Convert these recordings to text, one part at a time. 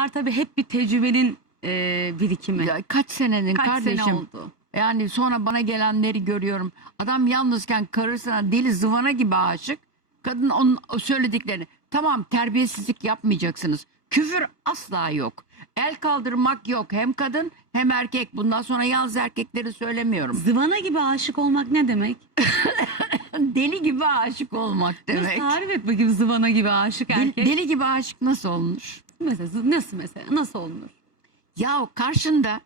bunlar tabii hep bir tecrübenin e, birikimi. Ya kaç senenin Kaç kardeşim. sene oldu? Yani sonra bana gelenleri görüyorum. Adam yalnızken karısına deli zıvana gibi aşık. Kadın onun o söylediklerini. Tamam terbiyesizlik yapmayacaksınız. Küfür asla yok. El kaldırmak yok. Hem kadın hem erkek. Bundan sonra yalnız erkekleri söylemiyorum. Zıvana gibi aşık olmak ne demek? Deli gibi aşık olmak Nasıl demek. tarif et bakayım zıvana gibi aşık Deli, erkek. deli gibi aşık nasıl olunur? Mesela, nasıl mesela? Nasıl olunur? Ya karşında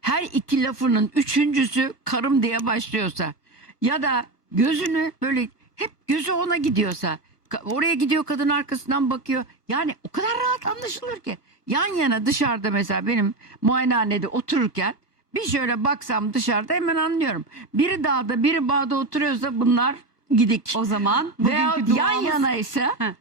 her iki lafının üçüncüsü karım diye başlıyorsa ya da gözünü böyle hep gözü ona gidiyorsa oraya gidiyor kadın arkasından bakıyor. Yani o kadar rahat anlaşılır ki. Yan yana dışarıda mesela benim muayenehanede otururken bir şöyle baksam dışarıda hemen anlıyorum. Biri dağda biri bağda oturuyorsa bunlar gidik. O zaman Veya yan yanaysa Heh.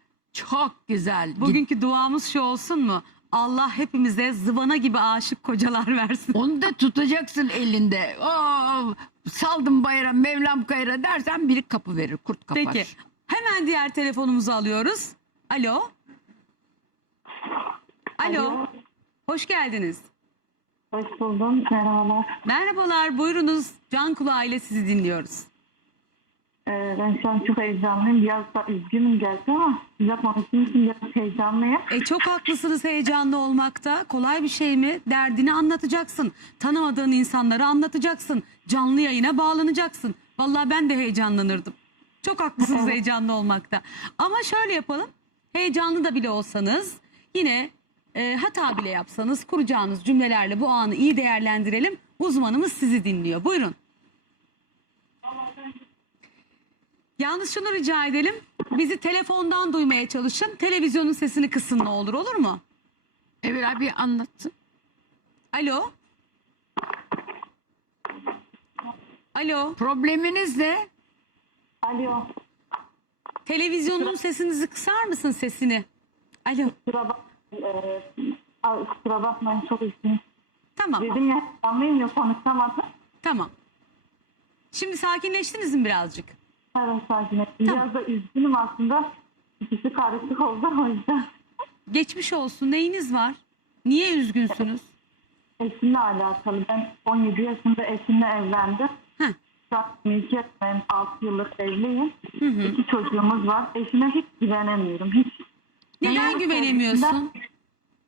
Çok güzel. Bugünkü duamız şu olsun mu? Allah hepimize zıvana gibi aşık kocalar versin. Onu da tutacaksın elinde. Oo, saldım bayram Mevlam kayra dersen biri kapı verir kurt kapar. Peki. Hemen diğer telefonumuzu alıyoruz. Alo. Alo. Hoş geldiniz. Hoş buldum. Merhabalar. Merhabalar. Buyurunuz. Can Kulağı ile sizi dinliyoruz. Ben şu an çok heyecanlıyım. Biraz da üzgünüm gerçi ama size konuştuğum için biraz heyecanlıyım. E çok haklısınız heyecanlı olmakta. Kolay bir şey mi? Derdini anlatacaksın. Tanımadığın insanları anlatacaksın. Canlı yayına bağlanacaksın. Vallahi ben de heyecanlanırdım. Çok haklısınız Evet. heyecanlı olmakta. Ama şöyle yapalım. Heyecanlı da bile olsanız yine e, hata bile yapsanız kuracağınız cümlelerle bu anı iyi değerlendirelim. Uzmanımız sizi dinliyor. Buyurun. Yalnız şunu rica edelim. Bizi telefondan duymaya çalışın. Televizyonun sesini kısın ne olur olur mu? Evvel abi anlatsın. Alo. Alo. Probleminiz ne? Alo. Televizyonun sesinizi kısar mısın sesini? Alo. Kusura, bak e, ay, kusura bakmayın çok üzgünüm. Tamam. Dedim ya heyecanlıyım ya konuşamadım. Tamam. Şimdi sakinleştiniz mi birazcık? Evet sakin ettim. Tamam. Biraz da üzgünüm aslında. İkisi karışık oldu o yüzden. Geçmiş olsun. Neyiniz var? Niye üzgünsünüz? Eşimle alakalı. Ben 17 yaşında eşimle evlendim. Heh. 22 yaşındayım. 6 yıllık evliyim. Hı hı. İki çocuğumuz var. Eşime hiç güvenemiyorum. Hiç. Neden Onun güvenemiyorsun? sevgisinden-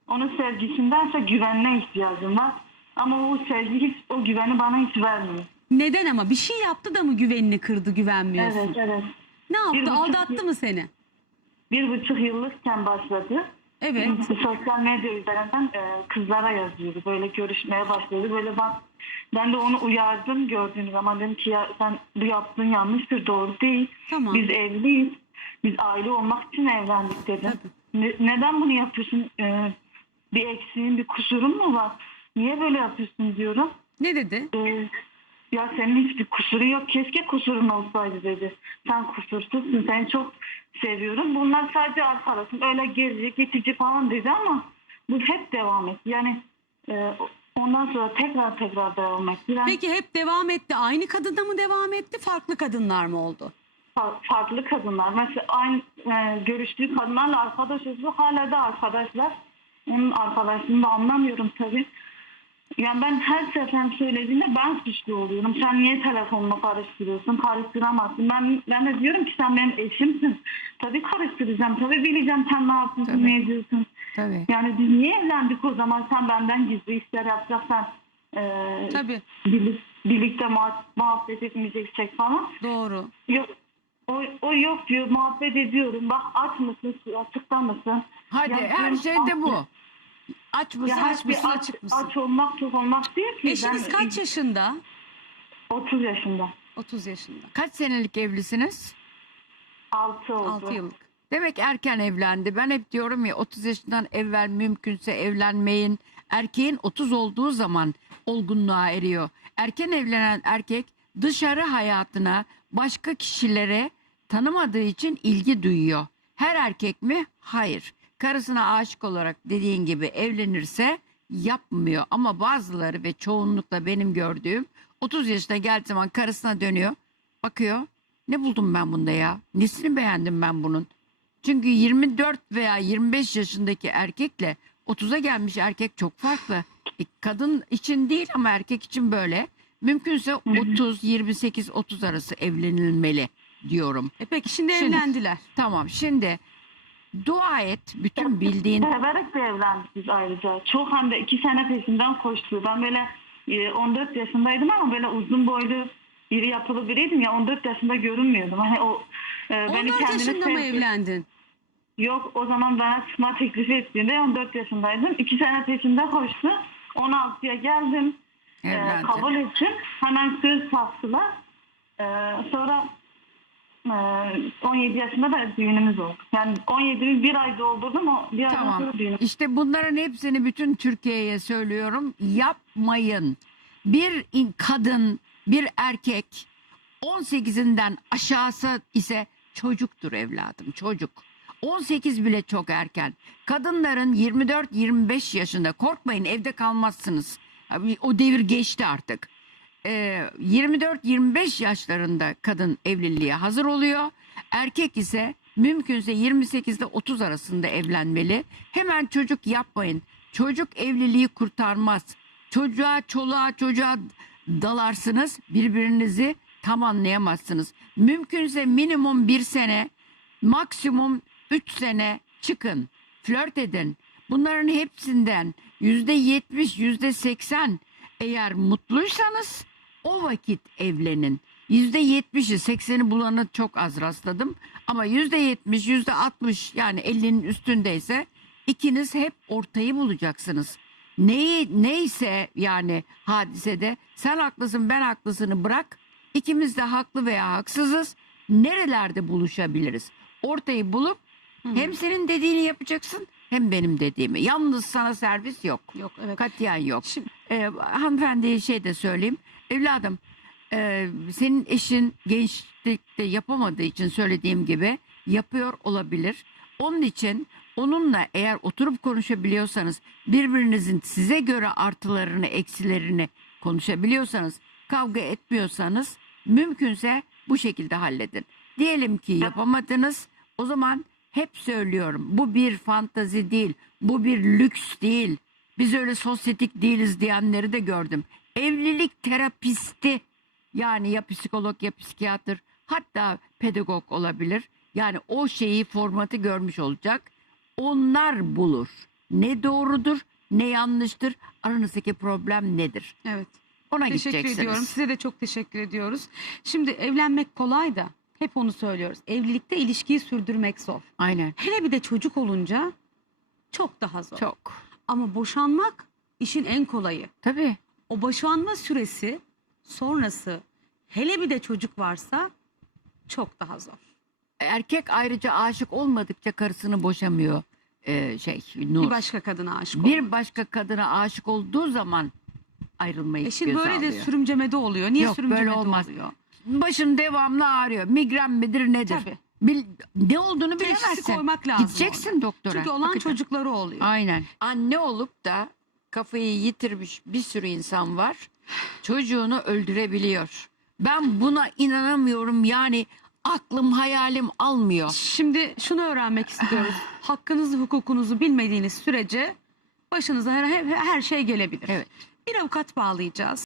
Onun sevgisindense güvenine ihtiyacım var. Ama o sevgi hiç, o güveni bana hiç vermiyor. Neden ama? Bir şey yaptı da mı güvenini kırdı, güvenmiyorsun? Evet, evet. Ne Bir yaptı? buçuk Aldattı mı seni? Bir buçuk yıllıkken başladı. Evet. Sosyal medya üzerinden e, kızlara yazıyordu. Böyle görüşmeye başladı. Böyle ben, ben de onu uyardım gördüğüm zaman. Dedim ki ya sen bu yaptığın yanlıştır, doğru değil. Tamam. Biz evliyiz. Biz aile olmak için evlendik dedim. Ne- neden bunu yapıyorsun? E, bir eksiğin, bir kusurun mu var? Niye böyle yapıyorsun diyorum. Ne dedi? Ee, ya senin hiçbir kusurun yok. Keşke kusurun olsaydı dedi. Sen kusursuzsun. Seni çok seviyorum. Bunlar sadece arkadaşım. Öyle gerici, geçici falan dedi ama bu hep devam etti. Yani e, ondan sonra tekrar tekrar devam etti. Yani Peki hep devam etti. Aynı kadında mı devam etti? Farklı kadınlar mı oldu? fa- farklı kadınlar. Mesela aynı e, görüştüğü kadınlarla arkadaş oldu. Hala da arkadaşlar. Onun arkadaşlığını da anlamıyorum tabii. Yani ben her sefer söylediğimde ben suçlu oluyorum. Sen niye telefonunu karıştırıyorsun? Karıştıramazsın. Ben, ben de diyorum ki sen benim eşimsin. Tabii karıştıracağım. Tabii bileceğim sen ne yapıyorsun, Tabii. ne ediyorsun. Tabii. Yani biz niye evlendik o zaman? Sen benden gizli işler yapacaksan e, Tabii. birlik- birlikte muha- muhabbet etmeyeceksek falan. Doğru. Yok. O, o yok diyor muhabbet ediyorum. Bak aç mısın? Açıkta mısın? Hadi her şeyde bu. Aç- mısın Ya aç şey mısın? aç, açık mısın? aç olmak çok olmak değil ki. Eşiniz Ben- kaç yaşında? 30 yaşında. 30 yaşında. Kaç senelik evlisiniz? 6 oldu. 6 yıllık. Demek erken evlendi. Ben hep diyorum ya 30 yaşından evvel mümkünse evlenmeyin. Erkeğin 30 olduğu zaman olgunluğa eriyor. Erken evlenen erkek dışarı hayatına başka kişilere tanımadığı için ilgi duyuyor. Her erkek mi? Hayır. Karısına aşık olarak dediğin gibi evlenirse yapmıyor. Ama bazıları ve çoğunlukla benim gördüğüm 30 yaşına geldiği zaman karısına dönüyor. Bakıyor. Ne buldum ben bunda ya? Nesini beğendim ben bunun? Çünkü 24 veya 25 yaşındaki erkekle 30'a gelmiş erkek çok farklı. E, kadın için değil ama erkek için böyle. Mümkünse 30, 28, 30 arası evlenilmeli diyorum. E peki şimdi, Şimdi- evlendiler. Tamam şimdi dua et bütün bildiğin Severek de evlendik biz ayrıca. Çok hem de iki sene peşinden koştu. Ben böyle e, 14 yaşındaydım ama böyle uzun boylu iri yapılı biriydim ya 14 yaşında görünmüyordum. Hani o e, beni 14 kendine yaşında mı sevdi- evlendin? Yok o zaman bana çıkma teklifi ettiğinde 14 yaşındaydım. İki sene peşinde koştu. 16'ya geldim. e, evlendi. kabul ettim. Hemen söz taktılar. E, sonra e, 17 yaşında da düğünümüz oldu. Yani 17'mi bir ay doldurdum. O bir aydan Tamam. sonra düğünüm. İşte bunların hepsini bütün Türkiye'ye söylüyorum. Yapmayın. Bir in- kadın, bir erkek 18'inden aşağısı ise çocuktur evladım, çocuk. 18 bile çok erken. Kadınların 24-25 yaşında korkmayın evde kalmazsınız. Abi, O devir geçti artık. Ee, 24-25 yaşlarında kadın evliliğe hazır oluyor. Erkek ise mümkünse 28 ile 30 arasında evlenmeli. Hemen çocuk yapmayın. Çocuk evliliği kurtarmaz. Çocuğa, çoluğa, çocuğa dalarsınız. Birbirinizi tam anlayamazsınız. Mümkünse minimum bir sene, maksimum 3 sene çıkın. Flört edin. Bunların hepsinden yüzde yetmiş, yüzde seksen eğer mutluysanız o vakit evlenin. Yüzde yetmişi, sekseni bulanı çok az rastladım. Ama yüzde yetmiş, yüzde altmış yani ellinin üstündeyse ikiniz hep ortayı bulacaksınız. Neyi, neyse yani hadisede sen haklısın ben haklısını bırak. İkimiz de haklı veya haksızız. Nerelerde buluşabiliriz? Ortayı bulup hem senin dediğini yapacaksın hem benim dediğimi. Yalnız sana servis yok. Yok evet. Katiyen yok. Şimdi, Ee, hanımefendiye şey de söyleyeyim. Evladım e, senin eşin gençlikte yapamadığı için söylediğim gibi yapıyor olabilir. Onun için onunla eğer oturup konuşabiliyorsanız birbirinizin size göre artılarını eksilerini konuşabiliyorsanız kavga etmiyorsanız mümkünse bu şekilde halledin. Diyelim ki yapamadınız o zaman hep söylüyorum bu bir fantazi değil bu bir lüks değil. Biz öyle sosyetik değiliz diyenleri de gördüm. Evlilik terapisti yani ya psikolog ya psikiyatr hatta pedagog olabilir. Yani o şeyi formatı görmüş olacak. Onlar bulur. Ne doğrudur ne yanlıştır aranızdaki problem nedir? evet. Ona Teşekkür gideceksiniz. ediyorum. Size de çok teşekkür ediyoruz. Şimdi evlenmek kolay da hep onu söylüyoruz. Evlilikte ilişkiyi sürdürmek zor. Aynen. Hele bir de çocuk olunca çok daha zor. Çok. Ama boşanmak işin en kolayı. Tabii. O boşanma süresi sonrası hele bir de çocuk varsa çok daha zor. Erkek ayrıca aşık olmadıkça karısını boşamıyor ee, şey Nur. Bir başka kadına aşık Bir olmak. başka kadına aşık olduğu zaman ayrılmayı E şimdi böyle de alıyor. sürümcemede oluyor. Niye Yok, sürümcemede böyle olmaz. oluyor? Başın devamlı ağrıyor. Migren midir nedir? Tabii. Bil, ne olduğunu Teşhisi bilemezsin. koymak lazım Gideceksin orada. doktora. Çünkü olan Hakikaten. çocukları oluyor. Aynen. Anne olup da kafayı yitirmiş bir sürü insan var. Çocuğunu öldürebiliyor. Ben buna inanamıyorum. Yani aklım hayalim almıyor. Şimdi şunu öğrenmek istiyoruz. Hakkınızı, hukukunuzu bilmediğiniz sürece başınıza her, her, her şey gelebilir. Evet. Bir avukat bağlayacağız.